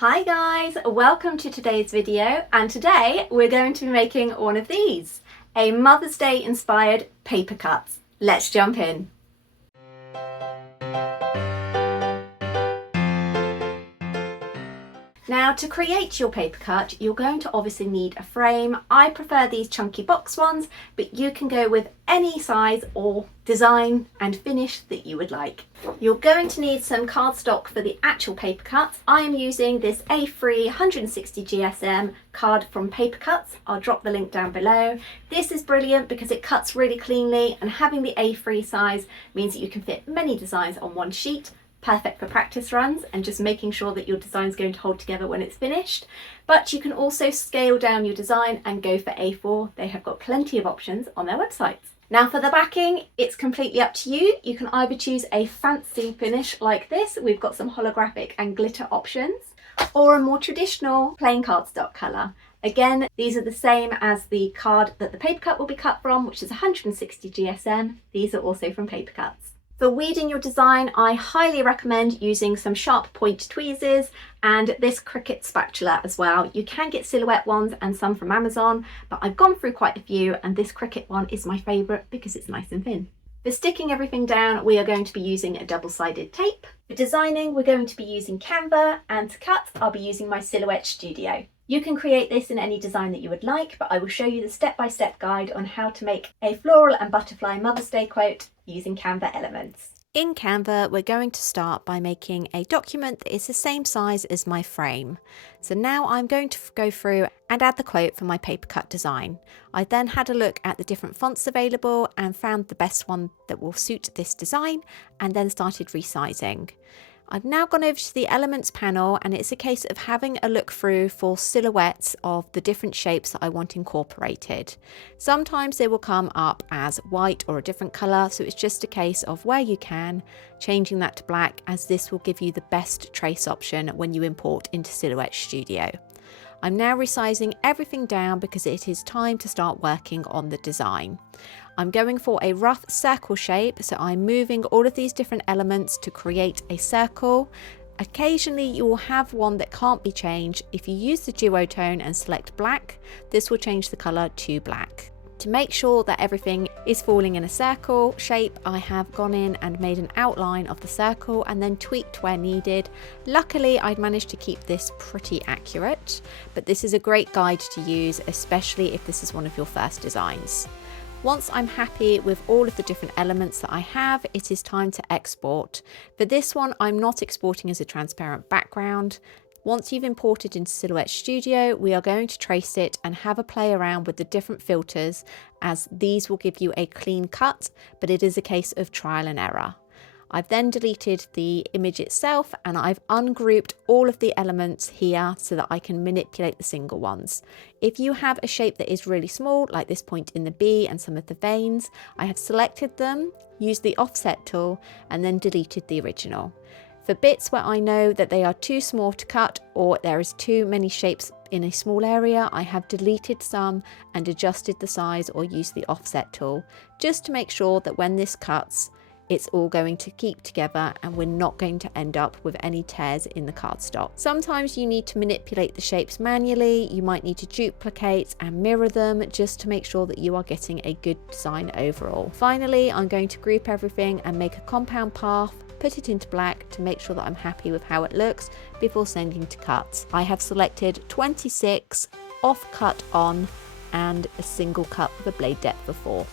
Hi guys, welcome to today's video, and today we're going to be making one of these, a Mother's Day inspired paper cuts. Let's jump in. Now, to create your paper cut, you're going to obviously need a frame. I prefer these chunky box ones, but you can go with any size or design and finish that you would like. You're going to need some cardstock for the actual paper cuts. I am using this A3 160 GSM card from Paper Cutz. I'll drop the link down below. This is brilliant because it cuts really cleanly, and having the A3 size means that you can fit many designs on one sheet. Perfect for practice runs and just making sure that your design is going to hold together when it's finished. But you can also scale down your design and go for A4. They have got plenty of options on their websites. Now for the backing, it's completely up to you. You can either choose a fancy finish like this, we've got some holographic and glitter options, or a more traditional plain cardstock colour. Again, these are the same as the card that the paper cut will be cut from, which is 160 GSM. These are also from Paper Cutz. For weeding your design, I highly recommend using some sharp point tweezers and this Cricut spatula as well. You can get Silhouette ones and some from Amazon, but I've gone through quite a few and this Cricut one is my favourite because it's nice and thin. For sticking everything down, we are going to be using a double-sided tape. For designing, we're going to be using Canva, and to cut, I'll be using my Silhouette Studio. You can create this in any design that you would like, but I will show you the step-by-step guide on how to make a floral and butterfly Mother's Day quote using Canva elements. In Canva, we're going to start by making a document that is the same size as my frame. So now I'm going to go through and add the quote for my paper cut design. I then had a look at the different fonts available and found the best one that will suit this design, and then started resizing. I've now gone over to the elements panel, and it's a case of having a look through for silhouettes of the different shapes that I want incorporated. Sometimes they will come up as white or a different colour, so it's just a case of where you can, changing that to black, as this will give you the best trace option when you import into Silhouette Studio. I'm now resizing everything down because it is time to start working on the design. I'm going for a rough circle shape, so I'm moving all of these different elements to create a circle. Occasionally you will have one that can't be changed. If you use the duotone and select black, this will change the colour to black. To make sure that everything is falling in a circle shape, I have gone in and made an outline of the circle and then tweaked where needed. Luckily, I'd managed to keep this pretty accurate, but this is a great guide to use, especially if this is one of your first designs. Once I'm happy with all of the different elements that I have, it is time to export. For this one, I'm not exporting as a transparent background. Once you've imported into Silhouette Studio, we are going to trace it and have a play around with the different filters, as these will give you a clean cut, but it is a case of trial and error. I've then deleted the image itself, and I've ungrouped all of the elements here so that I can manipulate the single ones. If you have a shape that is really small, like this point in the B and some of the veins, I have selected them, used the offset tool, and then deleted the original. For bits where I know that they are too small to cut, or there is too many shapes in a small area, I have deleted some and adjusted the size or used the offset tool, just to make sure that when this cuts, it's all going to keep together and we're not going to end up with any tears in the cardstock. Sometimes you need to manipulate the shapes manually. You might need to duplicate and mirror them just to make sure that you are getting a good design overall. Finally, I'm going to group everything and make a compound path, put it into black to make sure that I'm happy with how it looks before sending to cut. I have selected 26 off cut on and a single cut with a blade depth of 4.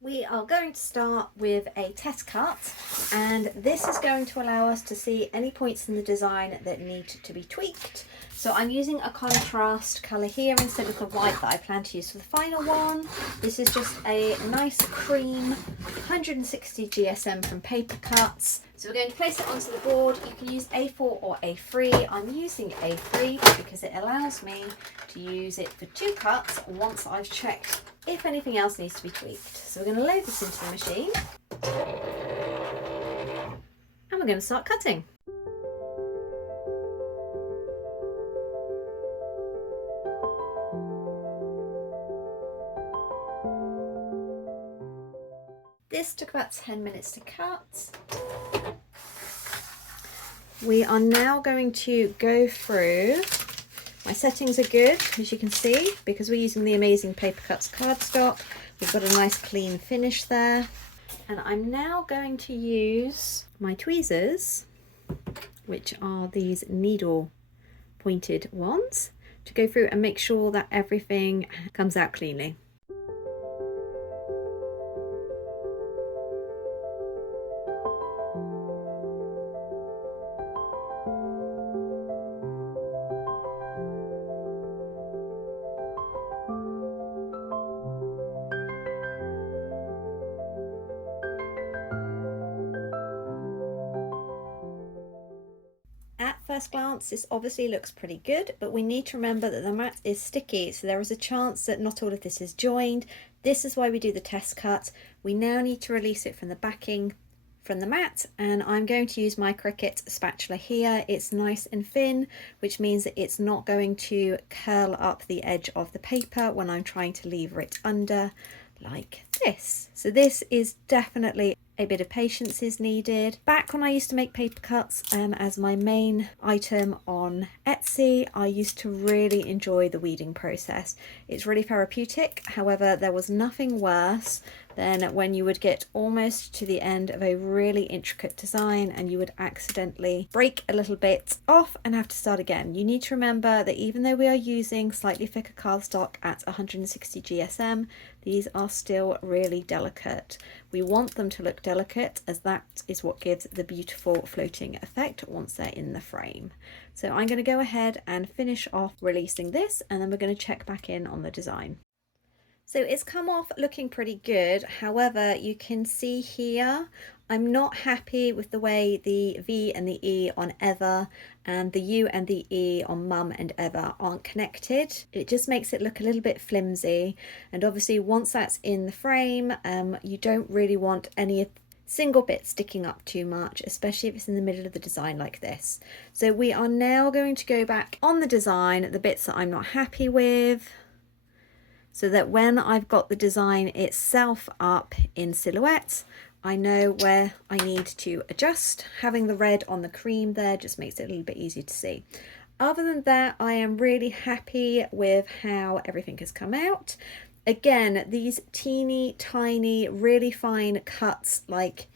We are going to start with a test cut, and this is going to allow us to see any points in the design that need to be tweaked. So I'm using a contrast colour here instead of the white that I plan to use for the final one. This is just a nice cream 160 GSM from Paper Cutz. So we're going to place it onto the board. You can use A4 or A3. I'm using A3 because it allows me to use it for 2 cuts once I've checked if anything else needs to be tweaked. So we're going to load this into the machine and we're going to start cutting. This took about 10 minutes to cut. We are now going to go through, my settings are good, as you can see, because we're using the amazing Paper Cutz cardstock. We've got a nice clean finish there. And I'm now going to use my tweezers, which are these needle pointed ones, to go through and make sure that everything comes out cleanly. First glance, this obviously looks pretty good, but we need to remember that the mat is sticky, so there is a chance that not all of this is joined. This is why we do the test cut. We now need to release it from the backing from the mat, and I'm going to use my Cricut spatula here. It's nice and thin, which means that it's not going to curl up the edge of the paper when I'm trying to lever it under like this. So this is definitely a bit of patience is needed. Back when I used to make paper cuts as my main item on Etsy, I used to really enjoy the weeding process. It's really therapeutic. However, there was nothing worse than when you would get almost to the end of a really intricate design and you would accidentally break a little bit off and have to start again. You need to remember that even though we are using slightly thicker cardstock at 160 GSM, these are still really delicate. We want them to look delicate, as that is what gives the beautiful floating effect once they're in the frame. So I'm going to go ahead and finish off releasing this, and then we're going to check back in on the design. So it's come off looking pretty good. However, you can see here, I'm not happy with the way the V and the E on Ever and the U and the E on Mum and Ever aren't connected. It just makes it look a little bit flimsy. And obviously once that's in the frame, you don't really want any single bit sticking up too much, especially if it's in the middle of the design like this. So we are now going to go back on the design, the bits that I'm not happy with, so that when I've got the design itself up in Silhouette, I know where I need to adjust. Having the red on the cream there just makes it a little bit easier to see. Other than that, I am really happy with how everything has come out. Again, these teeny tiny, really fine cuts like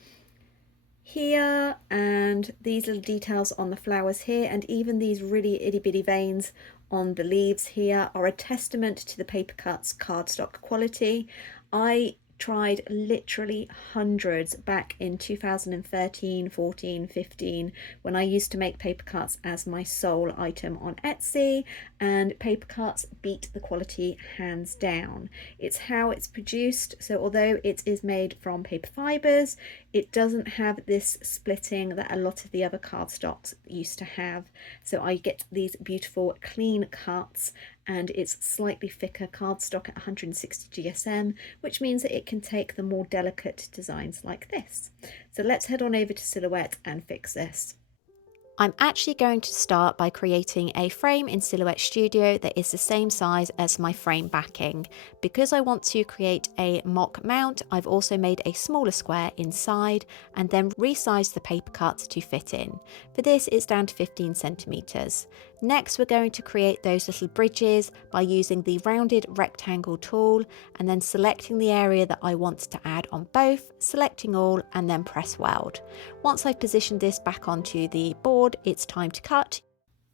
here, and these little details on the flowers here, and even these really itty bitty veins on the leaves here are a testament to the Paper Cutz cardstock quality. I tried literally hundreds back in 2013, 14, 15, when I used to make paper cuts as my sole item on Etsy, and Paper Cutz beat the quality hands down. It's how it's produced, so although it is made from paper fibers, it doesn't have this splitting that a lot of the other cardstocks used to have. So I get these beautiful clean cuts, and it's slightly thicker cardstock at 160 GSM, which means that it can take the more delicate designs like this. So let's head on over to Silhouette and fix this. I'm actually going to start by creating a frame in Silhouette Studio that is the same size as my frame backing. Because I want to create a mock mount, I've also made a smaller square inside and then resized the paper cut to fit in. For this, it's down to 15 centimeters. Next, we're going to create those little bridges by using the rounded rectangle tool and then selecting the area that I want to add on both, selecting all, and then press weld. Once I've positioned this back onto the board, it's time to cut.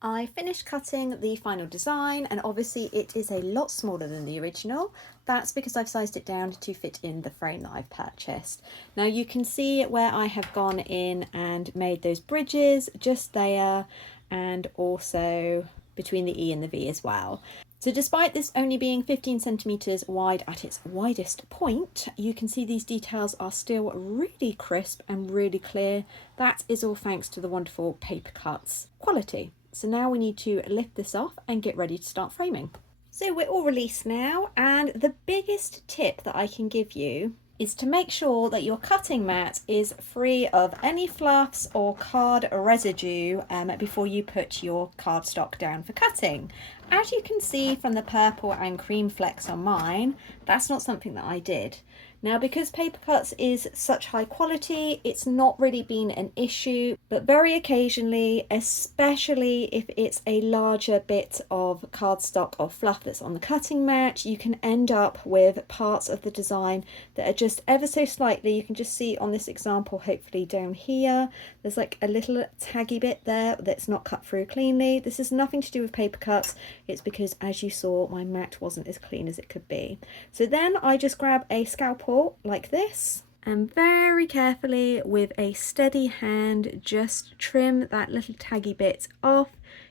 I finished cutting the final design, and obviously it is a lot smaller than the original. That's because I've sized it down to fit in the frame that I've purchased. Now you can see where I have gone in and made those bridges just there, and also between the E and the V as well. So despite this only being 15 centimeters wide at its widest point, you can see these details are still really crisp and really clear. That is all thanks to the wonderful Paper Cutz quality. So now we need to lift this off and get ready to start framing. So we're all released now, and the biggest tip that I can give you is to make sure that your cutting mat is free of any fluffs or card residue before you put your cardstock down for cutting. As you can see from the purple and cream flecks on mine, that's not something that I did. Now, because Paper Cutz is such high quality, it's not really been an issue, but very occasionally, especially if it's a larger bit of cardstock or fluff that's on the cutting mat, you can end up with parts of the design that are just ever so slightly, you can just see on this example, hopefully down here, there's like a little taggy bit there that's not cut through cleanly. This is nothing to do with Paper Cutz, it's because, as you saw, my mat wasn't as clean as it could be. So then I just grab a scalpel like this and very carefully with a steady hand just trim that little taggy bit off.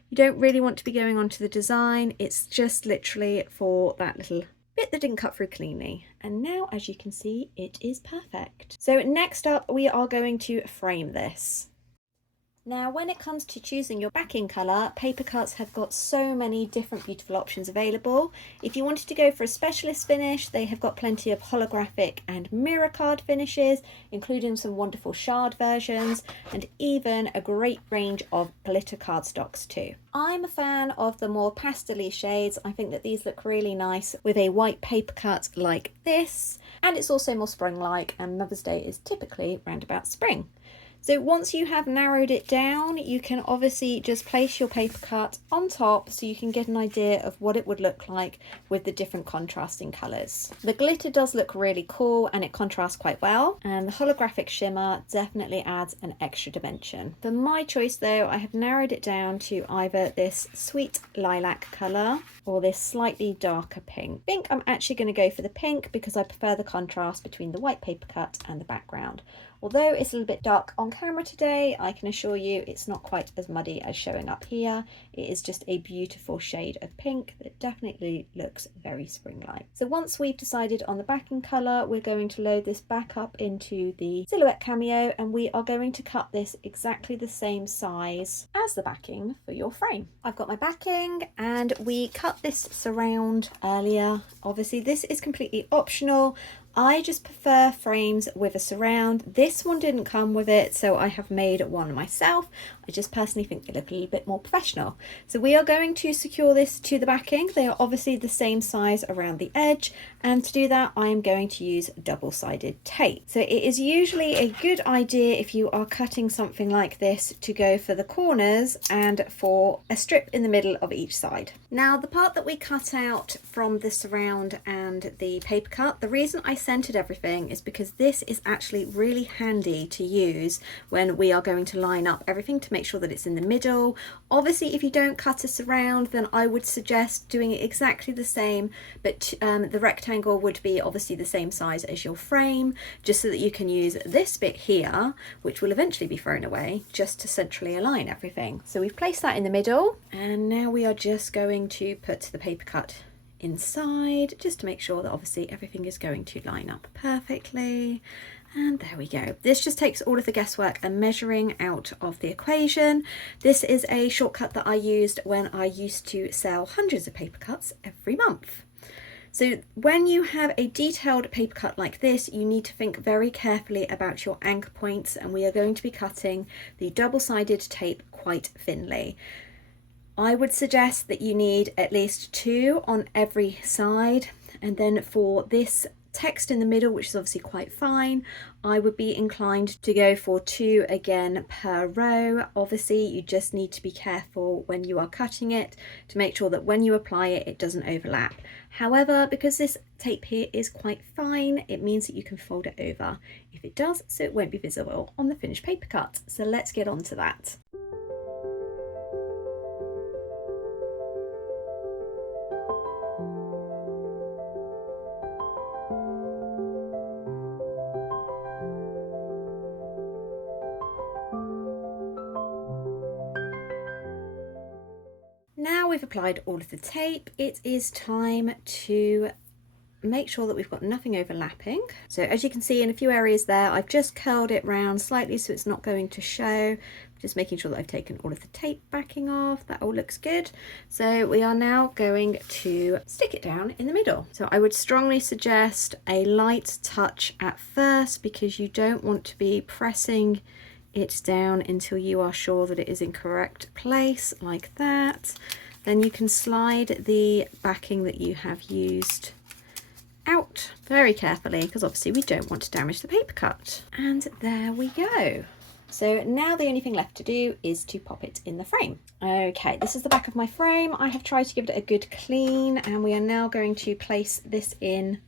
You don't really want to be going onto the design, it's just literally for that little bit that didn't cut through cleanly. And now, as you can see, it is perfect. So next up we are going to frame this. Now, when it comes to choosing your backing colour, Paper Cutz have got so many different beautiful options available. If you wanted to go for a specialist finish, they have got plenty of holographic and mirror card finishes, including some wonderful shard versions, and even a great range of glitter cardstocks too. I'm a fan of the more pastel-y shades. I think that these look really nice with a white paper cut like this, and it's also more spring-like, and Mother's Day is typically round about spring. So once you have narrowed it down, you can obviously just place your paper cut on top so you can get an idea of what it would look like with the different contrasting colours. The glitter does look really cool and it contrasts quite well, and the holographic shimmer definitely adds an extra dimension. For my choice though, I have narrowed it down to either this sweet lilac colour or this slightly darker pink. I think I'm actually going to go for the pink because I prefer the contrast between the white paper cut and the background. Although it's a little bit dark on camera today, I can assure you it's not quite as muddy as showing up here. It is just a beautiful shade of pink that definitely looks very spring-like. So once we've decided on the backing colour, we're going to load this back up into the Silhouette Cameo, and we are going to cut this exactly the same size as the backing for your frame. I've got my backing and we cut this surround earlier. Obviously this is completely optional. I just prefer frames with a surround. This one didn't come with it, so I have made one myself. I just personally think they look a little bit more professional. So we are going to secure this to the backing. They are obviously the same size around the edge, and to do that I am going to use double-sided tape. So it is usually a good idea if you are cutting something like this to go for the corners and for a strip in the middle of each side. Now the part that we cut out from the surround and the paper cut, the reason I centered everything is because this is actually really handy to use when we are going to line up everything to make sure that it's in the middle. Obviously if you don't cut a surround, then I would suggest doing it exactly the same, but the rectangle would be obviously the same size as your frame, just so that you can use this bit here, which will eventually be thrown away, just to centrally align everything. So we've placed that in the middle, and now we are just going to put the paper cut inside, just to make sure that obviously everything is going to line up perfectly. And there we go. This just takes all of the guesswork and measuring out of the equation. This is a shortcut that I used when I used to sell hundreds of paper cuts every month. So when you have a detailed paper cut like this, you need to think very carefully about your anchor points, and we are going to be cutting the double-sided tape quite thinly. I would suggest that you need at least 2 on every side, and then for this text in the middle, which is obviously quite fine, I would be inclined to go for 2 again per row. Obviously you just need to be careful when you are cutting it to make sure that when you apply it, it doesn't overlap. However, because this tape here is quite fine, it means that you can fold it over if it does, so it won't be visible on the finished paper cut. So let's get on to that. Now we've applied all of the tape, it is time to make sure that we've got nothing overlapping. So as you can see in a few areas there, I've just curled it round slightly so it's not going to show. Just making sure that I've taken all of the tape backing off. That all looks good. So we are now going to stick it down in the middle. So I would strongly suggest a light touch at first, because you don't want to be pressing it down until you are sure that it is in correct place, like that. Then you can slide the backing that you have used out very carefully because obviously we don't want to damage the paper cut. And there we go. So now the only thing left to do is to pop it in the frame. Okay, this is the back of my frame. I have tried to give it a good clean, and we are now going to place this in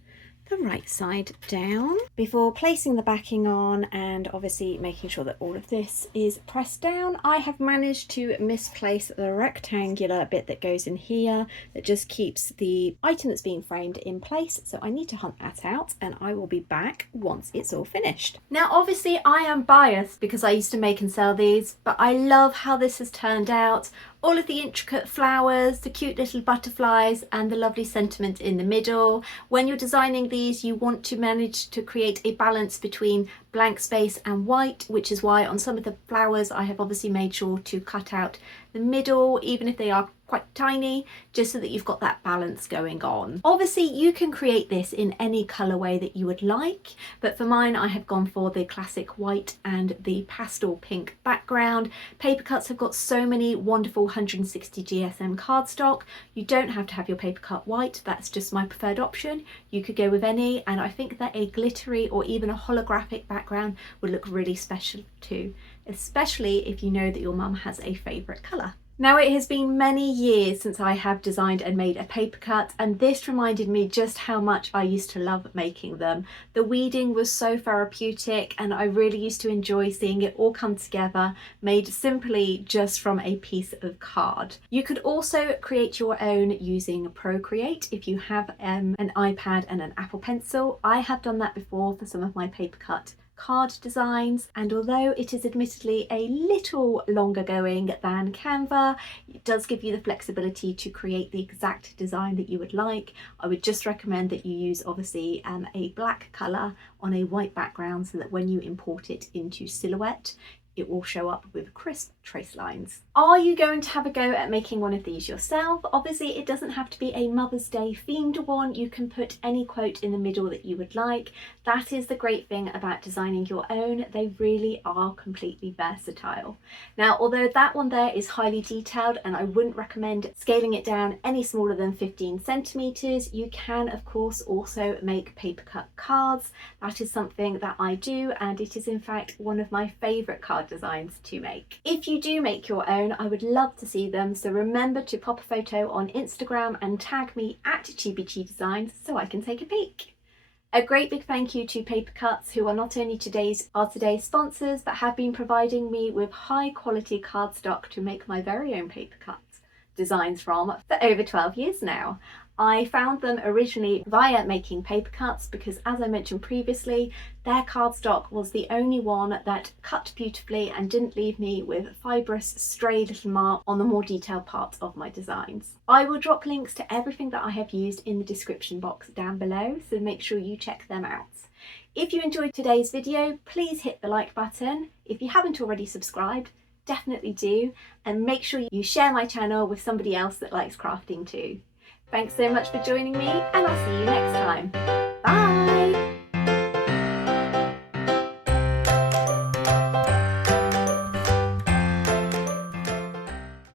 the right side down before placing the backing on, and obviously making sure that all of this is pressed down. I have managed to misplace the rectangular bit that goes in here that just keeps the item that's being framed in place, so I need to hunt that out, and I will be back once it's all finished. Now obviously I am biased because I used to make and sell these, but I love how this has turned out. All of the intricate flowers, the cute little butterflies, and the lovely sentiment in the middle. When you're designing these, you want to manage to create a balance between blank space and white, which is why on some of the flowers I have obviously made sure to cut out the middle, even if they are quite tiny, just so that you've got that balance going on. Obviously you can create this in any colorway that you would like, but for mine I have gone for the classic white and the pastel pink background. Paper Cutz have got so many wonderful 160 GSM cardstock. You don't have to have your paper cut white, that's just my preferred option. You could go with any, and I think that a glittery or even a holographic background would look really special too, especially if you know that your mum has a favourite colour. Now it has been many years since I have designed and made a paper cut, and this reminded me just how much I used to love making them. The weeding was so therapeutic, and I really used to enjoy seeing it all come together, made simply just from a piece of card. You could also create your own using Procreate if you have an iPad and an Apple Pencil. I have done that before for some of my paper cut card designs, and although it is admittedly a little longer going than Canva, it does give you the flexibility to create the exact design that you would like. I would just recommend that you use obviously a black colour on a white background so that when you import it into Silhouette, it will show up with crisp trace lines. Are you going to have a go at making one of these yourself? Obviously it doesn't have to be a Mother's Day themed one. You can put any quote in the middle that you would like. That is the great thing about designing your own. They really are completely versatile. Now, although that one there is highly detailed and I wouldn't recommend scaling it down any smaller than 15 centimeters, you can of course also make paper cut cards. That is something that I do, and it is in fact one of my favorite card designs to make. If you do make your own, I would love to see them, so remember to pop a photo on Instagram and tag me at ChibiChiDesigns so I can take a peek. A great big thank you to Paper Cutz, who are not only today's sponsors but have been providing me with high quality cardstock to make my very own paper cut designs from for over 12 years now. I found them originally via Making Paper Cutz because, as I mentioned previously, their cardstock was the only one that cut beautifully and didn't leave me with fibrous stray little marks on the more detailed parts of my designs. I will drop links to everything that I have used in the description box down below, so make sure you check them out. If you enjoyed today's video, please hit the like button. If you haven't already subscribed, definitely do, and make sure you share my channel with somebody else that likes crafting too. Thanks so much for joining me, and I'll see you next time. Bye!